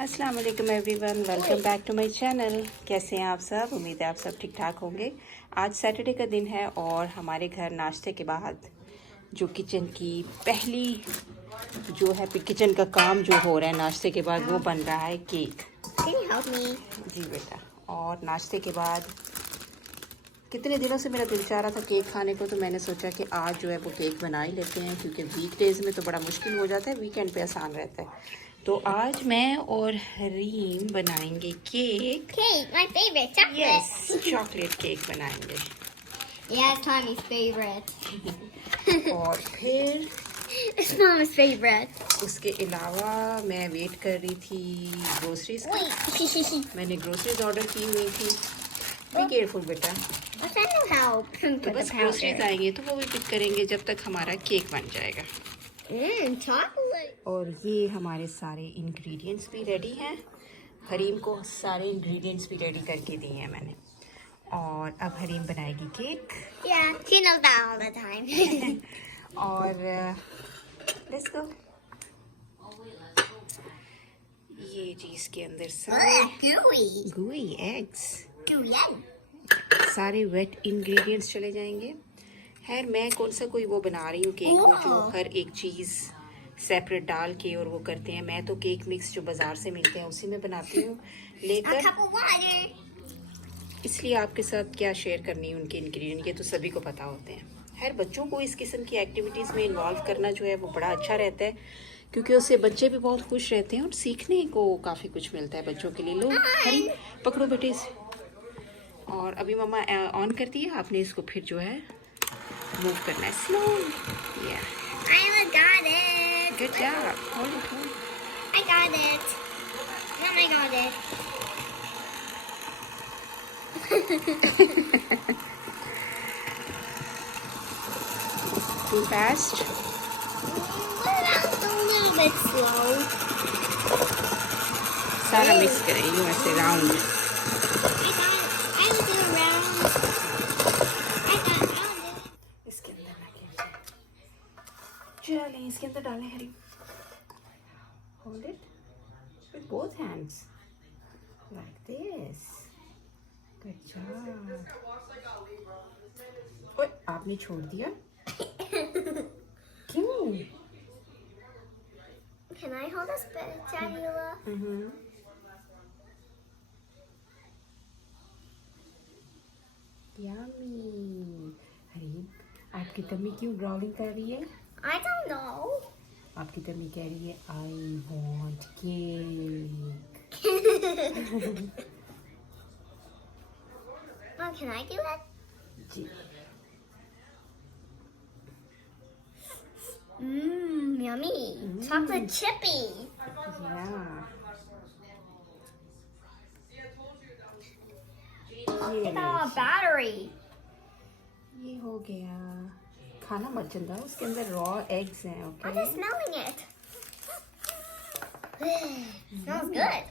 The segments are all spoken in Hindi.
अस्सलाम वालेकुम everyone, welcome back to my channel. कैसे हैं आप सब? उम्मीद है आप सब ठीक ठाक होंगे। आज सैटरडे का दिन है और हमारे घर नाश्ते के बाद जो किचन की पहली जो है किचन का काम जो हो रहा है नाश्ते के बाद वो बन रहा है cake. Can you help me? जी बेटा। और नाश्ते के बाद कितने दिनों से मेरा दिल चाह रहा था केक खाने को, तो मैंने सोचा कि आज जो है वो केक बना ही लेते हैं, क्योंकि वीकडेज़ में तो बड़ा मुश्किल हो जाता है, वीकेंड पे आसान रहता है। तो आज मैं और हरीम बनाएंगे cake. Cake, my favorite. Chocolate. Yes, chocolate cake बनाएंगे। Yeah, it's Tommy's favorite. और फिर It's Mama's favorite. उसके अलावा मैं वेट कर रही थी ग्रोसरीज की। Wait. मैंने ग्रोसरीज ऑर्डर की हुई थी। बी केयरफुल बेटा। What's that no help? तो Put the बस ग्रोसरीज powder. आएंगे तो वो भी पिक करेंगे जब तक हमारा केक बन जाएगा। Chocolate. और ये हमारे सारे इंग्रेडिएंट्स भी रेडी हैं। हरीम को सारे इंग्रेडिएंट्स भी रेडी करके दिए हैं मैंने। और अब हरीम बनाएगी cake. Yeah, she knows that all the time. और लेट्स गो। ये जी इसके अंदर सारे Gooey. gooey eggs, Gooey. सारे वेट इंग्रेडिएंट्स चले जाएंगे। खैर मैं कौन सा कोई वो बना रही हूँ केक को जो हर एक चीज़ सेपरेट डाल के और वो करते हैं। मैं तो केक मिक्स जो बाज़ार से मिलते हैं उसी में बनाती हूँ, A लेकर cup of water. इसलिए आपके साथ क्या शेयर करनी है उनके इंग्रेडिएंट, ये तो सभी को पता होते हैं। खैर बच्चों को इस किस्म की एक्टिविटीज़ में इन्वॉल्व करना जो है वो बड़ा अच्छा रहता है, क्योंकि उससे बच्चे भी बहुत खुश रहते हैं और सीखने को काफ़ी कुछ मिलता है बच्चों के लिए। लो हरी पकड़ो बेटे इसे। और अभी मम्मा ऑन कर दिया, आपने इसको फिर जो है मूव करना है स्लो। या I got it. Good job, hold it hold. I got it. Mom, I got it. Too fast. What about a little bit slow? सारा मिक्स करें यूँ ऐसे round. I will do around. I'll do it. इसके अंदर लगे चलें, इसके अंदर डालें Hari. Hold it with both hands like this. Good job. ओए आपने छोड़ दिया क्यों? Can I hold a spatula? Yummy. Hari आपकी टमी क्यों ग्राउलिंग कर रही है? I don't know. आपकी टमी कह रही है I want cake. Mom, can I do it? जी Yummy. Chocolate chippy. या Look at all battery. ये हो गया। खाना मत चंदा, उसके अंदर रॉ एग्स हैं। I'm okay just smelling it. Smells good.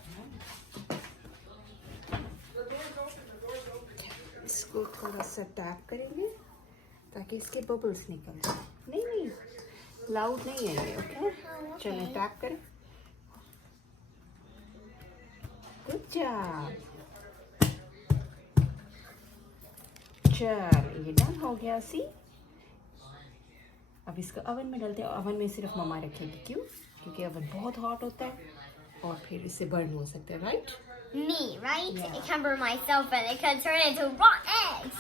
इसको थोड़ा सा टैप करेंगे ताकि इसके बबल्स निकल जाए। नहीं नहीं लाउड नहीं है ये। ओके चलें टैप करें। Good job. चल ये डन हो गया। सी अब इसको ओवन में डालते हैं। ओवन में सिर्फ मम्मा रखेगी, क्यों? क्योंकि ओवन बहुत हॉट होता है और फिर इससे बर्न हो सकता है, right? Me, right? Yeah. It can burn myself and it can turn into raw eggs.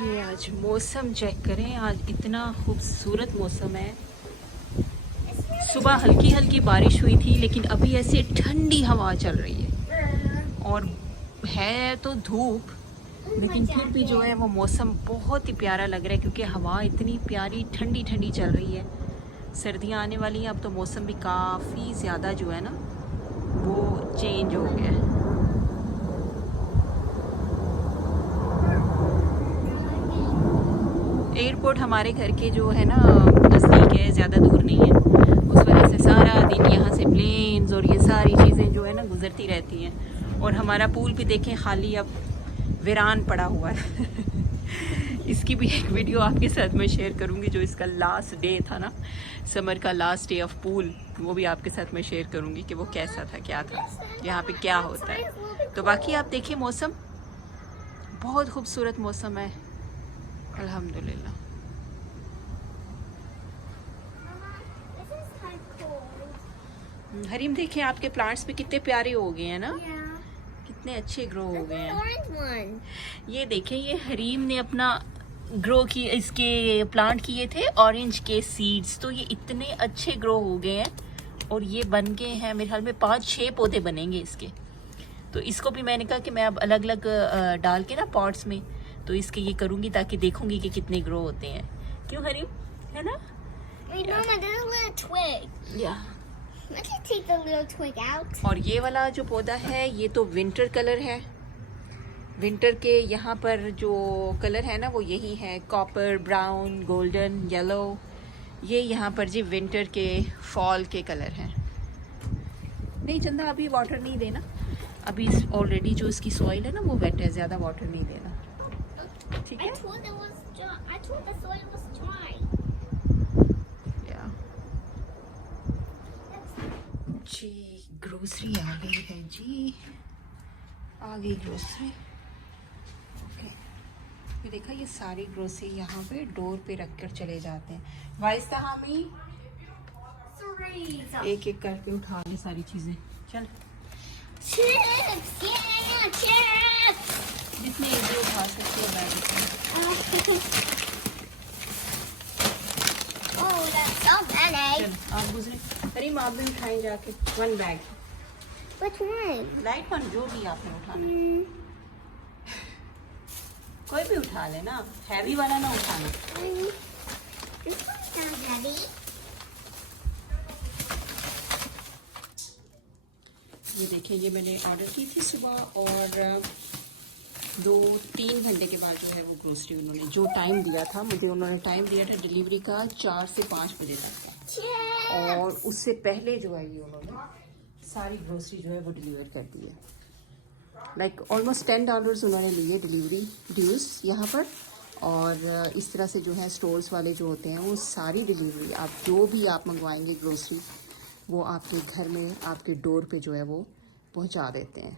ये आज मौसम चेक करें, आज इतना खूबसूरत मौसम है। सुबह हल्की हल्की बारिश हुई थी, लेकिन अभी ऐसे ठंडी हवा चल रही है और है तो धूप, लेकिन फिर भी जो है वो मौसम बहुत ही प्यारा लग रहा है, क्योंकि हवा इतनी प्यारी ठंडी ठंडी चल रही है। सर्दियाँ आने वाली हैं, अब तो मौसम भी काफ़ी ज़्यादा जो है ना वो चेंज हो गया है। एयरपोर्ट हमारे घर के जो है ना नज़दीक है, ज़्यादा दूर नहीं है। उस वजह से सारा दिन यहाँ से प्लेन्स और ये सारी चीज़ें जो है ना गुजरती रहती हैं। और हमारा पूल भी देखें खाली अब वीरान पड़ा हुआ है। इसकी भी एक वीडियो आपके साथ मैं शेयर करूंगी, जो इसका लास्ट डे था ना, समर का लास्ट डे ऑफ पूल, वो भी आपके साथ मैं शेयर करूंगी कि वो कैसा था, क्या था, यहाँ पे क्या होता है। तो बाकी आप देखिए मौसम बहुत खूबसूरत मौसम है अल्हम्दुलिल्लाह। This is kind of cool. Hareem देखिए आपके प्लांट्स भी कितने प्यारे हो गए हैं ना, Yeah. कितने अच्छे ग्रो हो गए The हैं। orange one. ये देखें, ये हरीम ने अपना ग्रो की, इसके प्लांट किए थे ऑरेंज के सीड्स, तो ये इतने अच्छे ग्रो हो गए हैं और ये बन गए हैं मेरे ख्याल में 5-6 पौधे बनेंगे इसके। तो इसको भी मैंने कहा कि मैं अब अलग अलग डाल के ना पॉट्स में, तो इसके ये करूँगी ताकि देखूँगी कि कितने ग्रो होते हैं। क्यों हरीम, है ना? Wait, Yeah. Mama, there's a little twig. या Let's just take the little twig out. और ये वाला जो पौधा है ये तो विंटर कलर है। विंटर के यहाँ पर जो कलर है ना वो यही है, कॉपर, ब्राउन, गोल्डन, येलो। ये यहाँ पर जी विंटर के, फॉल के कलर हैं। नहीं चंदा, अभी वाटर नहीं देना, अभी ऑलरेडी जो इसकी सॉइल है ना वो वेट है, ज़्यादा वाटर नहीं देना, ठीक I है? told it was dry. I told the soil was dry. या जी ग्रोसरी आ गई है जी, आ गई ग्रोसरी। ओके, ये देखा, ये सारी ग्रोसरी यहाँ पे डोर पे रख कर चले जाते हैं। वाइस्ता हामी एक एक करके उठा ले सारी चीजें, चल Chips! Yeah, chips! जितने इजी उठा सकते हो बैग में। Oh, that's so many. चल आप गुजरे, करीम आप भी उठाएं जाके 1 bag, Which one? Light one, जो भी आपने उठाना, Mm, कोई भी उठा लेना, हैवी वाला ना उठाना। this one's not heavy. ये देखिए, ये मैंने ऑर्डर की थी सुबह और 2-3 घंटे के बाद जो है वो ग्रोसरी उन्होंने जो टाइम दिया था मुझे, उन्होंने टाइम दिया था डिलीवरी का 4 से 5 बजे तक का, Chips! और उससे पहले जो है ये उन्होंने सारी ग्रोसरी जो है वो डिलीवर कर दी है। लाइक ऑलमोस्ट $10 उन्होंने लिए डिलीवरी ड्यूज यहाँ पर, और इस तरह से जो है स्टोर्स वाले जो होते हैं वो सारी डिलीवरी, आप जो भी आप मंगवाएंगे ग्रोसरी, वो आपके घर में, आपके डोर पे जो है वो पहुँचा देते हैं,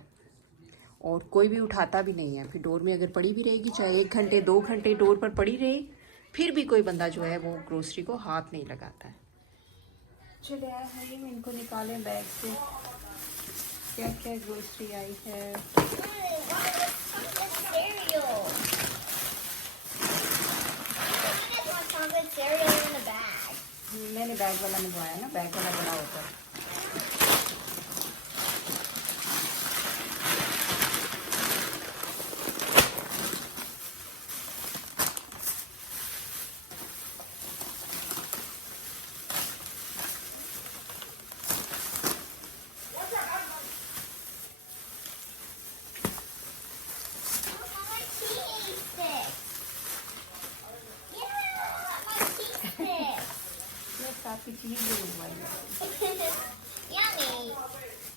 और कोई भी उठाता भी नहीं है। फिर डोर में अगर पड़ी भी रहेगी, चाहे 1 घंटे 2 घंटे डोर पर पड़ी रहे, फिर भी कोई बंदा जो है वो ग्रोसरी को हाथ नहीं लगाता है। चले आए हैं, इनको निकालें बैग से, क्या क्या ग्रोसरी आई है। Why is cereal? I just want chocolate cereal in a bag. मैंने बैग वाला मंगवाया ना, बैग वाला बड़ा होता है। Oh, my cheese sticks. Yeah, my cheese sticks. बस आपकी चीज़ भी मंगवाई है, Yummy.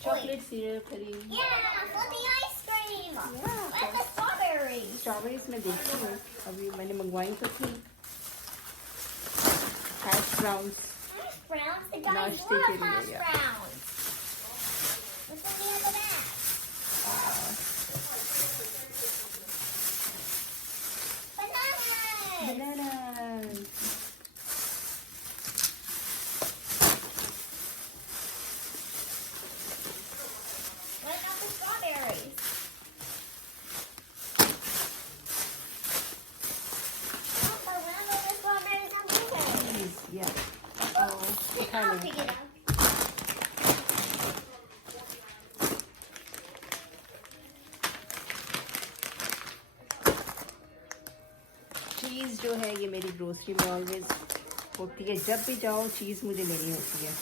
Chocolate syrup, cream, Yeah, for the ice cream. Where's the strawberries? Strawberries में देखती हूँ, अभी मैंने मंगवाई तो थी। Hash browns, Hash browns? The guys नाश्ते love के लिए, hash yeah. browns. What's in the other bag? Bananas! Banana, What about the strawberries? Oh, but what about the strawberries and blueberries? या I'll pick it up. चीज़ जो है ये मेरी ग्रोसरी में ऑलवेज होती है, जब भी जाओ चीज़ मुझे लेनी होती है।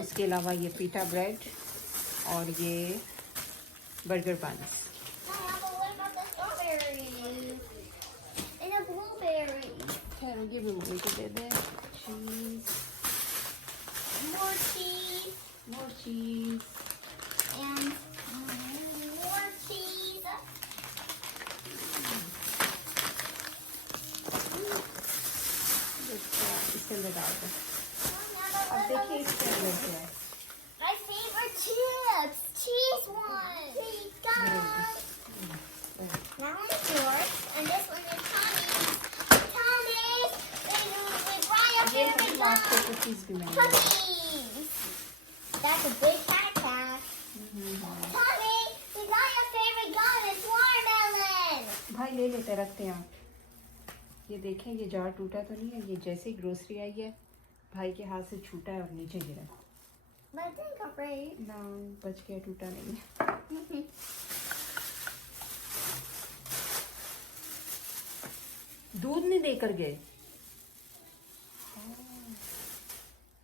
उसके अलावा ये पीटा ब्रेड और ये burger buns. Mama, but what about the strawberries? And the blueberries? खैर ये भी मम्मी को दे दें। चीज़, More cheese more cheese, and more cheese. इसके अंदर डाल दो। Oh, अब देखिए इसके अंदर क्या है। my favorite chips, cheese one. Cheese guys. That one's yours, and this one is Tommy's. Tommy's. We buy our ये favorite लास्ट guns. कुकीज भी मैंने Tommy's. That's a big backpack. Tommy, we got your favorite gun. It's watermelon. भाई ले लेते रखते हैं। ये देखें ये जार टूटा तो नहीं है, ये जैसे ही ग्रोसरी आई है भाई के हाथ से छूटा है और नीचे गिरा। But I think I'm right. ना बच गया, टूटा नहीं है। दूध नहीं देकर गए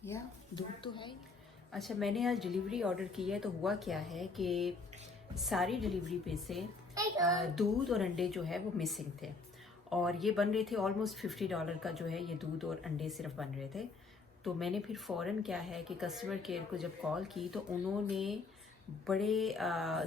या दूध तो है ही। अच्छा मैंने आज डिलीवरी ऑर्डर की है, तो हुआ क्या है कि सारी डिलीवरी पे से दूध और अंडे जो है वो मिसिंग थे, और ये बन रहे थे ऑलमोस्ट $50 का जो है ये दूध और अंडे सिर्फ बन रहे थे। तो मैंने फिर फ़ौरन क्या है कि कस्टमर केयर को जब कॉल की तो उन्होंने बड़े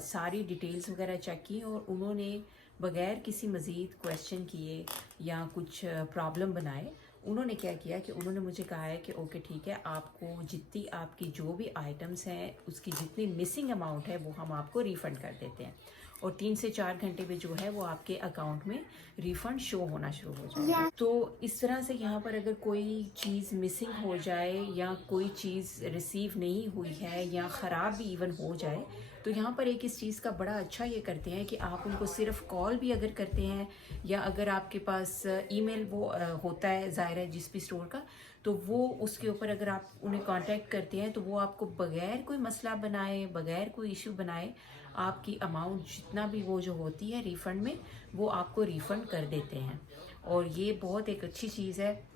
सारी डिटेल्स वगैरह चेक की, और उन्होंने बग़ैर किसी मज़ीद क्वेश्चन किए या कुछ प्रॉब्लम बनाए उन्होंने क्या किया कि उन्होंने मुझे कहा है कि ओके ठीक है, आपको जितनी आपकी जो भी आइटम्स हैं उसकी जितनी मिसिंग अमाउंट है वो हम आपको रिफ़ंड कर देते हैं, और 3 से 4 घंटे में जो है वो आपके अकाउंट में रिफ़ंड शो होना शुरू हो जाएगा। तो इस तरह से यहाँ पर अगर कोई चीज़ मिसिंग हो जाए या कोई चीज़ रिसीव नहीं हुई है या ख़राब भी इवन हो जाए, तो यहाँ पर एक इस चीज़ का बड़ा अच्छा ये करते हैं कि आप उनको सिर्फ कॉल भी अगर करते हैं या अगर आपके पास ईमेल वो होता है ज़ाहिर है जिस भी स्टोर का, तो वो उसके ऊपर अगर आप उन्हें कांटेक्ट करते हैं तो वो आपको बग़ैर कोई मसला बनाए, बग़ैर कोई इशू बनाए, आपकी अमाउंट जितना भी वो जो होती है रिफ़ंड में वो आपको रिफ़ंड कर देते हैं। और ये बहुत एक अच्छी चीज़ है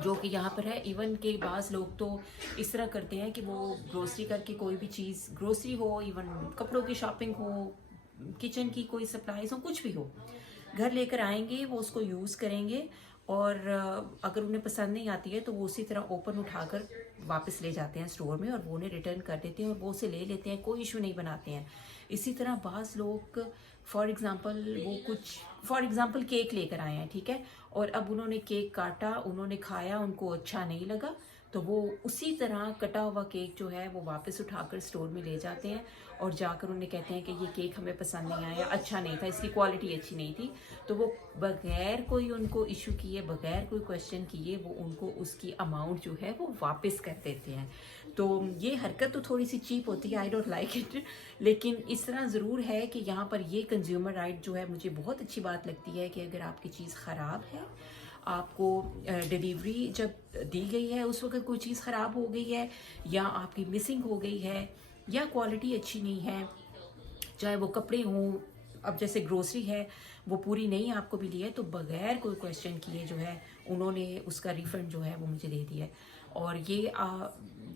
जो कि यहाँ पर है। इवन के बाज़ लोग तो इस तरह करते हैं कि वो ग्रोसरी करके कोई भी चीज़, ग्रोसरी हो, इवन कपड़ों की शॉपिंग हो, किचन की कोई सप्लाईज हो, कुछ भी हो, घर लेकर आएंगे, वो उसको यूज़ करेंगे, और अगर उन्हें पसंद नहीं आती है तो वो उसी तरह ओपन उठाकर वापस ले जाते हैं स्टोर में, और वो उन्हें रिटर्न कर देते हैं और वो उसे ले लेते हैं, कोई इशू नहीं बनाते हैं। इसी तरह बाज़ लोग फॉर एग्ज़ाम्पल केक लेकर आए हैं, ठीक है, और अब उन्होंने केक काटा, उन्होंने खाया, उनको अच्छा नहीं लगा, तो वो उसी तरह कटा हुआ केक जो है वो वापस उठाकर स्टोर में ले जाते हैं और जाकर उन्हें कहते हैं कि ये केक हमें पसंद नहीं आया, अच्छा नहीं था, इसकी क्वालिटी अच्छी नहीं थी। तो वो बग़ैर कोई उनको इशू किए, बग़ैर कोई क्वेश्चन किए, वो उनको उसकी अमाउंट जो है वो वापस कर देते हैं। तो ये हरकत तो थोड़ी सी चीप होती है, आई डोंट लाइक इट, लेकिन इस तरह ज़रूर है कि यहाँ पर ये कंज्यूमर राइट जो है मुझे बहुत अच्छी बात लगती है कि अगर आपकी चीज़ ख़राब है, आपको डिलीवरी जब दी गई है उस वक्त कोई चीज़ ख़राब हो गई है या आपकी मिसिंग हो गई है या क्वालिटी अच्छी नहीं है, चाहे वो कपड़े हों, अब जैसे ग्रोसरी है वो पूरी नहीं आपको मिली है, तो बग़ैर कोई क्वेश्चन किए जो है उन्होंने उसका रिफ़ंड जो है वो मुझे दे दिया है। और ये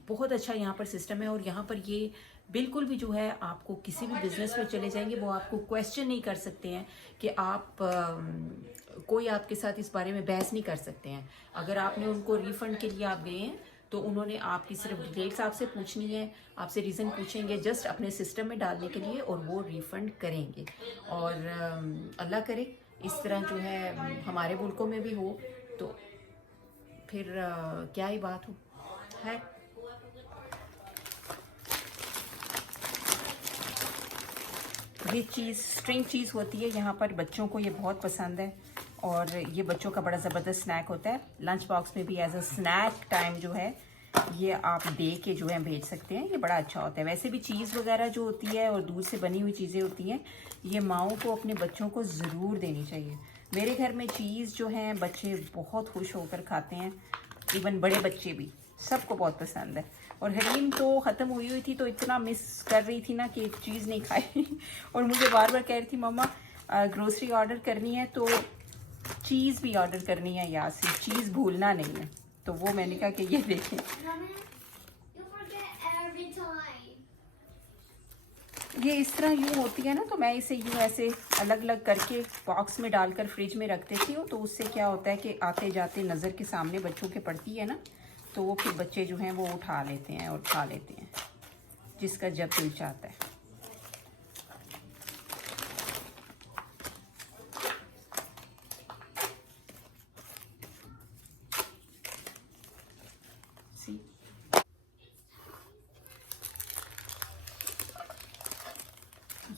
बहुत अच्छा यहाँ पर सिस्टम है, और यहाँ पर ये बिल्कुल भी जो है आपको किसी भी बिज़नेस में चले जाएंगे वो आपको क्वेश्चन नहीं कर सकते हैं कि आप कोई आपके साथ इस बारे में बहस नहीं कर सकते हैं। अगर आपने उनको रिफ़ंड के लिए आप गए हैं तो उन्होंने आपकी सिर्फ डिटेल्स आपसे पूछनी है, आपसे रीज़न पूछेंगे जस्ट अपने सिस्टम में डालने के लिए, और वो रिफ़ंड करेंगे। और अल्लाह करे इस तरह जो है हमारे मुल्कों में भी हो, तो फिर क्या ही बात हो है। ये चीज़ स्ट्रिंग चीज़ होती है, यहाँ पर बच्चों को ये बहुत पसंद है, और ये बच्चों का बड़ा ज़बरदस्त स्नैक होता है। लंच बॉक्स में भी एज अ स्नैक टाइम जो है ये आप दे के जो है भेज सकते हैं, ये बड़ा अच्छा होता है। वैसे भी चीज़ वगैरह जो होती है और दूध से बनी हुई चीज़ें होती हैं, ये माओं को अपने बच्चों को ज़रूर देनी चाहिए। मेरे घर में चीज़ जो है बच्चे बहुत खुश होकर खाते हैं, इवन बड़े बच्चे भी, सबको बहुत पसंद है। और हलीम तो ख़त्म हुई थी तो इतना मिस कर रही थी ना कि चीज़ नहीं खाई और मुझे बार बार कह रही थी मम्मा ग्रोसरी ऑर्डर करनी है तो चीज़ भी ऑर्डर करनी है, यहाँ से चीज़ भूलना नहीं है। तो वो मैंने कहा कि ये देखें, ये इस तरह यूँ होती है ना, तो मैं इसे यूँ ऐसे अलग अलग करके बॉक्स में डालकर फ्रिज में रख देती हूँ। तो उससे क्या होता है कि आते जाते नज़र के सामने बच्चों के पड़ती है ना, तो वो फिर बच्चे जो हैं वो उठा लेते हैं और खा लेते हैं जिसका जब दिल चाहता है।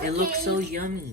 It looks so yummy.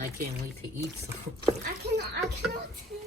I can't wait to eat some. I cannot see.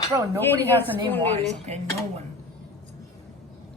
Bro, nobody has the name Wise, okay? No one.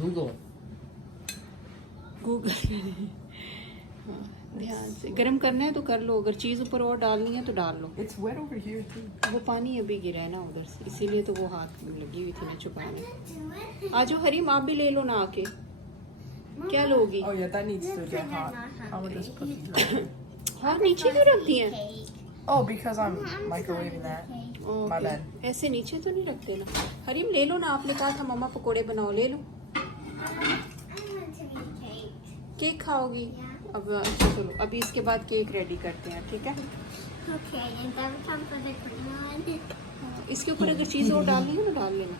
Google. Google हाँ, ध्यान से गरम करना है तो कर लो, अगर चीज़ ऊपर और डालनी है तो डाल लो। It's wet over here too. वो पानी अभी गिरा है ना उधर से, इसीलिए तो वो हाथ में लगी हुई थी ना छुपाने। आज हरीम आप भी ले लो ना आके, क्या लोगी? Oh yeah, that needs to get hot. I would just put these right here. हाँ नीचे क्यों रख दिए? Oh, because I'm microwaving that. My okay, bad. ऐसे नीचे तो नहीं रखते ना। हरीम ले लो ना, आपने कहा था मम्मा पकोड़े बनाओ, ले लो। केक खाओगी? अब अच्छा चलो, अभी इसके बाद केक रेडी करते हैं, ठीक है? Okay, and then come for the green one. इसके ऊपर अगर चीज़ और डालनी है तो डाल लेना।